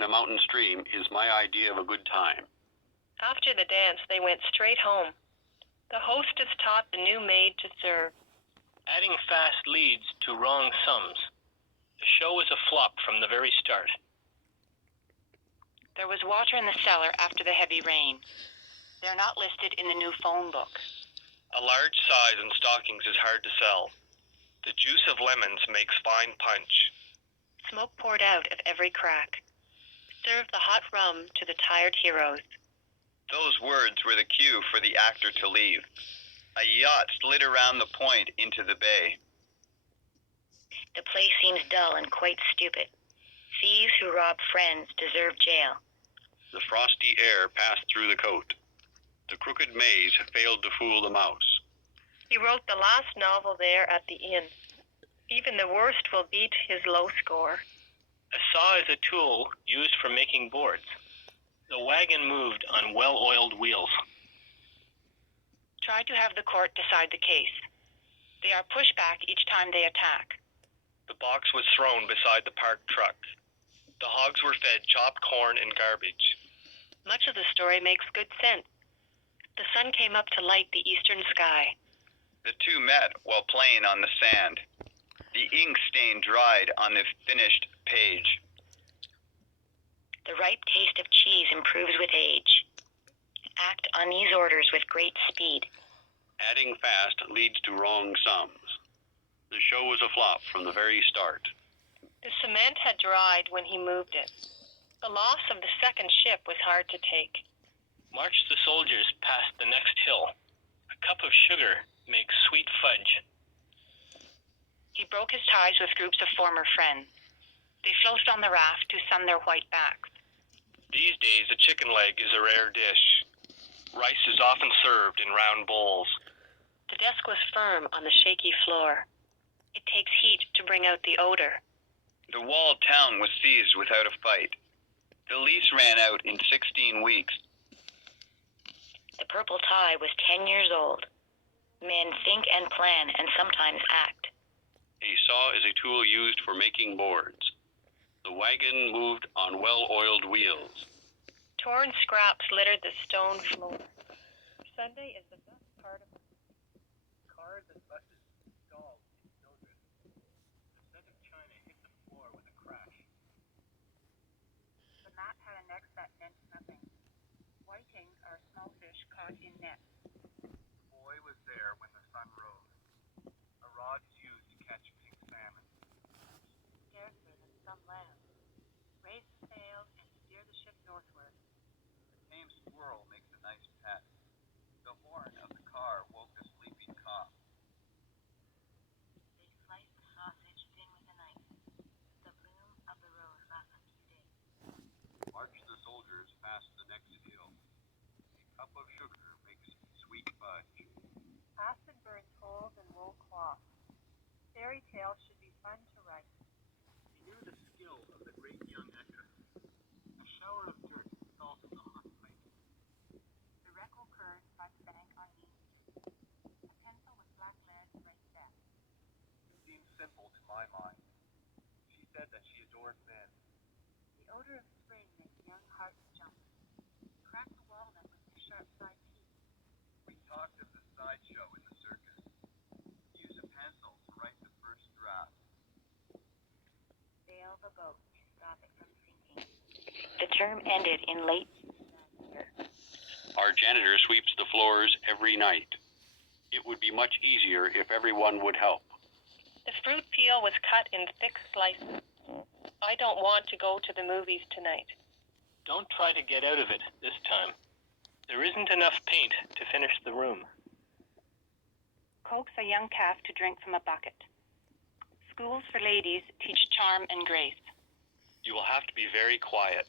in a mountain stream is my idea of a good time. After the dance, they went straight home. The hostess taught the new maid to serve. Adding fast leads to wrong sums. The show was a flop from the very start. There was water in the cellar after the heavy rain. They're not listed in the new phone book. A large size in stockings is hard to sell. The juice of lemons makes fine punch. Smoke poured out of every crack. Serve the hot rum to the tired heroes. Those words were the cue for the actor to leave. A yacht slid around the point into the bay. The place seems dull and quite stupid. Thieves who rob friends deserve jail. The frosty air passed through the coat. The crooked maze failed to fool the mouse. He wrote the last novel there at the inn. Even the worst will beat his low score. A saw is a tool used for making boards. The wagon moved on well-oiled wheels. Try to have the court decide the case. They are pushed back each time they attack. The box was thrown beside the parked truck. The hogs were fed chopped corn and garbage. Much of the story makes good sense. The sun came up to light the eastern sky. The two met while playing on the sand. The ink stain dried on the finished page. The ripe taste of cheese improves with age. Act on these orders with great speed. Adding fast leads to wrong sums. The show was a flop from the very start. The cement had dried when he moved it. The loss of the second ship was hard to take. March the soldiers past the next hill. A cup of sugar makes sweet fudge. He broke his ties with groups of former friends. They floated on the raft to sun their white backs. These days, a chicken leg is a rare dish. Rice is often served in round bowls. The desk was firm on the shaky floor. It takes heat to bring out the odor. The walled town was seized without a fight. The lease ran out in 16 weeks. The purple tie was 10 years old. Men think and plan and sometimes act. A saw is a tool used for making boards. The wagon moved on well-oiled wheels. Torn scraps littered the stone floor. Sunday is the best part of it. Cars and buses stalled in Mildred. The set of china hit the floor with a crash. The mat had a neck that meant nothing. Whiting are small fish caught in nets. The boy was there when the sun rose. A rod is used to catch pink salmon. Scarcer than some land. Raised sails and steer the ship northward. A tame squirrel makes a nice pet. The horn of the car woke a sleeping cock. They sliced the sausage thin with a knife. The bloom of the rose lasts a few days. March the soldiers past the next hill. A cup of sugar makes sweet fudge. Acid burns holes in wool cloth. Fairy tales should be fun to write. He knew the skill of the great young actress. A shower of dirt salted the hot plate. The wreck occurred by the bank on Main Street. A pencil with black lead writes death. It seems simple to my mind. She said that she adored men. The odor of spring makes young hearts jump. Crack the walnut with the sharp side teeth. We talked of the sideshow in the circus. Use a pencil to write the first draft. Sail the boat to stop it from sinking. The term ended in late that year. Our janitor sweeps the floors every night. It would be much easier if everyone would help. The fruit peel was cut in thick slices. I don't want to go to the movies tonight. Don't try to get out of it this time. There isn't enough paint to finish the room. Coax a young calf to drink from a bucket. Schools for ladies teach charm and grace. You will have to be very quiet.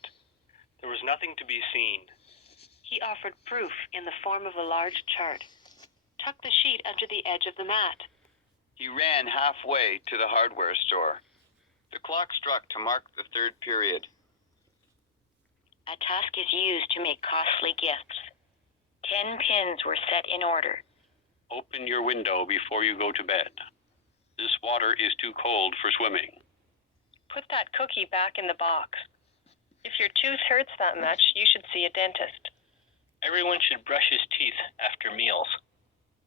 There was nothing to be seen. He offered proof in the form of a large chart. Tuck the sheet under the edge of the mat. He ran halfway to the hardware store. The clock struck to mark the third period. A tusk is used to make costly gifts. 10 pins were set in order. Open your window before you go to bed. This water is too cold for swimming. Put that cookie back in the box. If your tooth hurts that much, you should see a dentist. Everyone should brush his teeth after meals.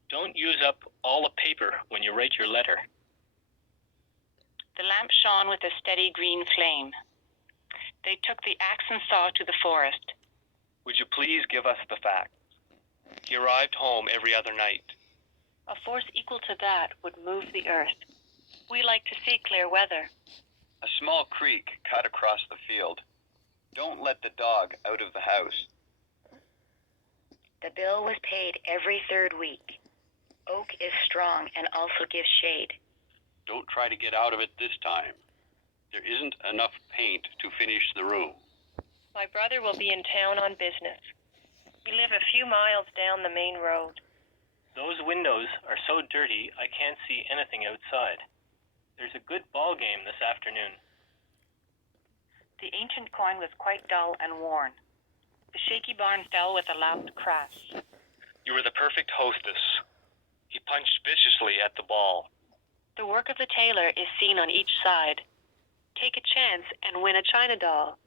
Don't use up all the paper when you write your letter. The lamp shone with a steady green flame. They took the axe and saw to the forest. Would you please give us the facts? He arrived home every other night. A force equal to that would move the earth. We like to see clear weather. A small creek cut across the field. Don't let the dog out of the house. The bill was paid every third week. Oak is strong and also gives shade. Don't try to get out of it this time. There isn't enough paint to finish the room. My brother will be in town on business. We live a few miles down the main road. Those windows are so dirty I can't see anything outside. There's a good ball game this afternoon. The ancient coin was quite dull and worn. The shaky barn fell with a loud crash. You were the perfect hostess. He punched viciously at the ball. The work of the tailor is seen on each side. Take a chance and win a china doll.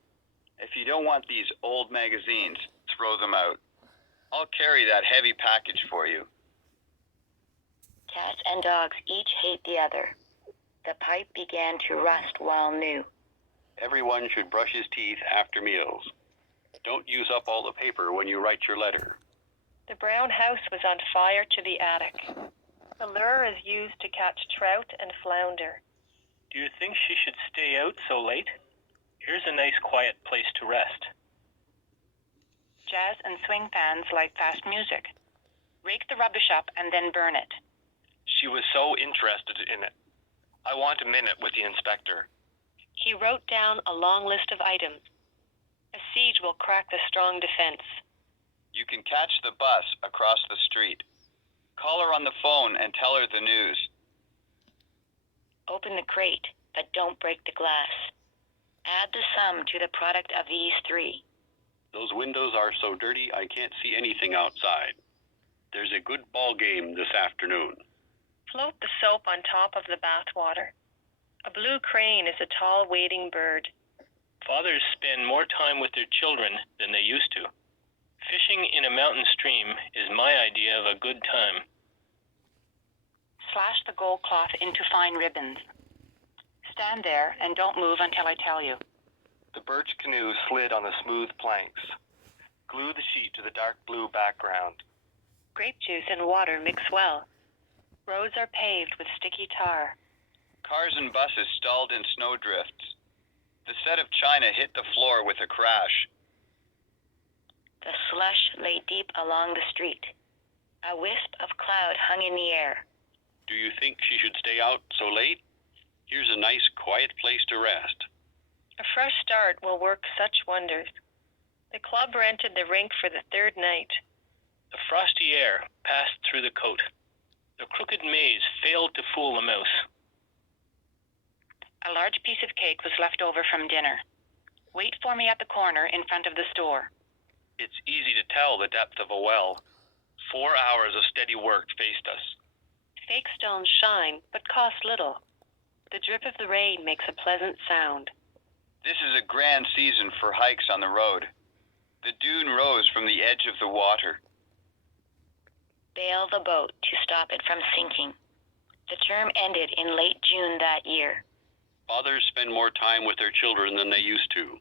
If you don't want these old magazines, throw them out. I'll carry that heavy package for you. Cats and dogs each hate the other. The pipe began to rust while new. Everyone should brush his teeth after meals. Don't use up all the paper when you write your letter. The brown house was on fire to the attic. The lure is used to catch trout and flounder. Do you think she should stay out so late? Here's a nice quiet place to rest. Jazz and swing fans like fast music. Rake the rubbish up and then burn it. She was so interested in it. I want a minute with the inspector. He wrote down a long list of items. A siege will crack the strong defense. You can catch the bus across the street. Call her on the phone and tell her the news. Open the crate, but don't break the glass. Add the sum to the product of these three. Those windows are so dirty I can't see anything outside. There's a good ball game this afternoon. Float the soap on top of the bathwater. A blue crane is a tall wading bird. Fathers spend more time with their children than they used to. Fishing in a mountain stream is my idea of a good time. Slash the gold cloth into fine ribbons. Stand there and don't move until I tell you. The birch canoe slid on the smooth planks. Glue the sheet to the dark blue background. Grape juice and water mix well. Roads are paved with sticky tar. Cars and buses stalled in snowdrifts. The set of china hit the floor with a crash. The slush lay deep along the street. A wisp of cloud hung in the air. Do you think she should stay out so late? Here's a nice, quiet place to rest. A fresh start will work such wonders. The club rented the rink for the third night. The frosty air passed through the coat. The crooked maze failed to fool the mouse. A large piece of cake was left over from dinner. Wait for me at the corner in front of the store. It's easy to tell the depth of a well. 4 hours of steady work faced us. Fake stones shine, but cost little. The drip of the rain makes a pleasant sound. This is a grand season for hikes on the road. The dune rose from the edge of the water. Bail the boat to stop it from sinking. The term ended in late June that year. Fathers spend more time with their children than they used to.